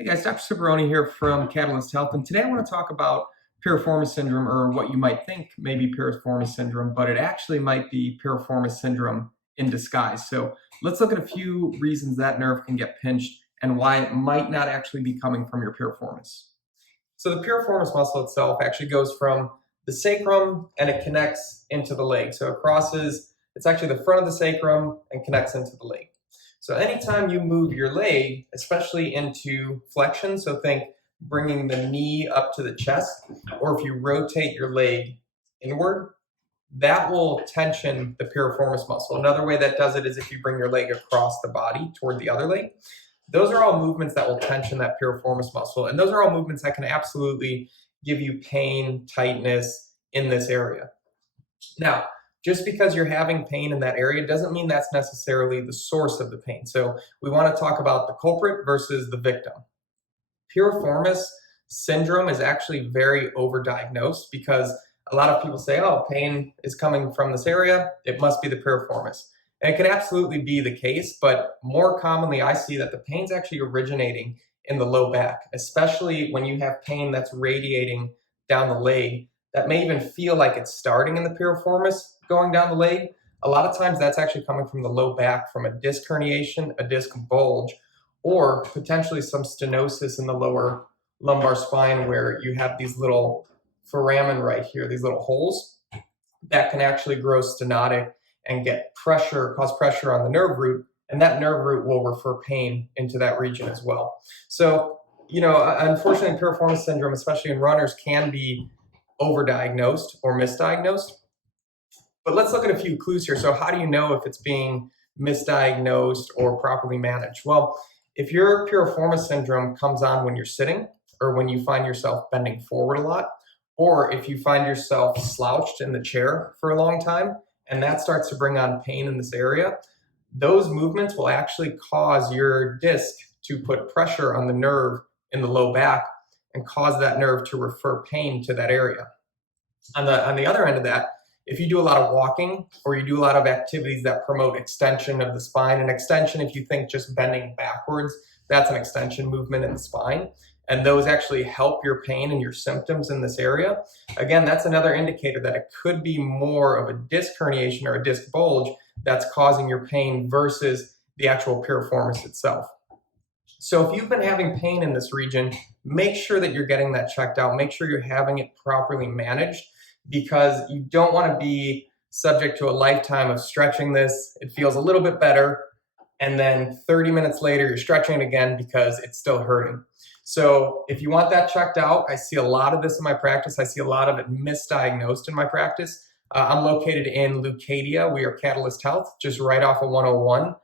Hey guys, Dr. Cipperoni here from Catalyst Health, and today I want to talk about piriformis syndrome, or what you might think may be piriformis syndrome, but it actually might be piriformis syndrome in disguise. So let's look at a few reasons that nerve can get pinched and why it might not actually be coming from your piriformis. So the piriformis muscle itself actually goes from the sacrum and it connects into the leg. So it crosses, it's actually the front of the sacrum and connects into the leg. So anytime you move your leg, especially into flexion, so think bringing the knee up to the chest, or if you rotate your leg inward, that will tension the piriformis muscle. Another way that does it is if you bring your leg across the body toward the other leg. Those are all movements that will tension that piriformis muscle, and those are all movements that can absolutely give you pain, tightness in this area. Now, just because you're having pain in that area doesn't mean that's necessarily the source of the pain. So we want to talk about the culprit versus the victim. Piriformis syndrome is actually very overdiagnosed because a lot of people say, oh, pain is coming from this area, it must be the piriformis. And it can absolutely be the case, but more commonly I see that the pain's actually originating in the low back, especially when you have pain that's radiating down the leg that may even feel like it's starting in the piriformis going down the leg. A lot of times that's actually coming from the low back, from a disc herniation, a disc bulge, or potentially some stenosis in the lower lumbar spine where you have these little foramen right here, these little holes that can actually grow stenotic and get pressure, cause pressure on the nerve root, and that nerve root will refer pain into that region as well. So, unfortunately, piriformis syndrome, especially in runners, can be overdiagnosed or misdiagnosed. But let's look at a few clues here. So how do you know if it's being misdiagnosed or properly managed? Well, if your piriformis syndrome comes on when you're sitting, or when you find yourself bending forward a lot, or if you find yourself slouched in the chair for a long time, and that starts to bring on pain in this area, those movements will actually cause your disc to put pressure on the nerve in the low back and cause that nerve to refer pain to that area. On the other end of that, if you do a lot of walking or you do a lot of activities that promote extension of the spine, and extension, if you think just bending backwards, that's an extension movement in the spine, and those actually help your pain and your symptoms in this area. Again, that's another indicator that it could be more of a disc herniation or a disc bulge that's causing your pain versus the actual piriformis itself. So if you've been having pain in this region, make sure that you're getting that checked out. Make sure you're having it properly managed, because you don't want to be subject to a lifetime of stretching this. It feels a little bit better, and then 30 minutes later, you're stretching it again because it's still hurting. So if you want that checked out, I see a lot of this in my practice. I see a lot of it misdiagnosed in my practice. I'm located in Leucadia. We are Catalyst Health, just right off of 101.